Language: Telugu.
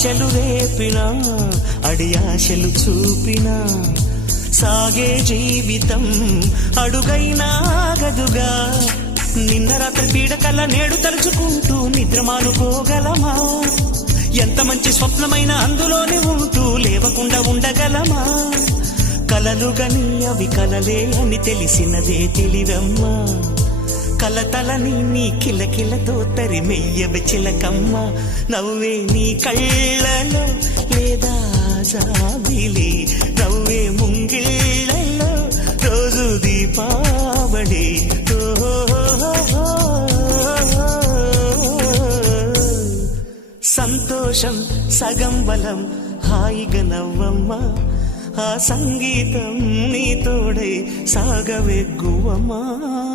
ఆశలు రేపినా అడియాశలు చూపినా సాగే జీవితం అడుగైనా ఆగదుగా. నిన్న రాత్రి పీడకల నేడు తలుచుకుంటూ నిద్రమానుకోగలమా? ఎంత మంచి స్వప్నమైన అందులోనే ఉంటూ లేవకుండా ఉండగలమా? కలలుగని అవి కలలే అని తెలిసినదే తెలివమ్మా. కలతలని నీ కిలకిలతో తరిమెయ్యవి చిలకమ్మ. నవ్వే నీ కళ్ళలో లేదా జాబిలి, నవ్వే ముంగిళ్ళలో రోజు దీపావళి. సంతోషం సగం బలం, హాయిగా నవ్వమ్మా. ఆ సంగీతం నీ తోడై సాగవెగ్గువమ్మా.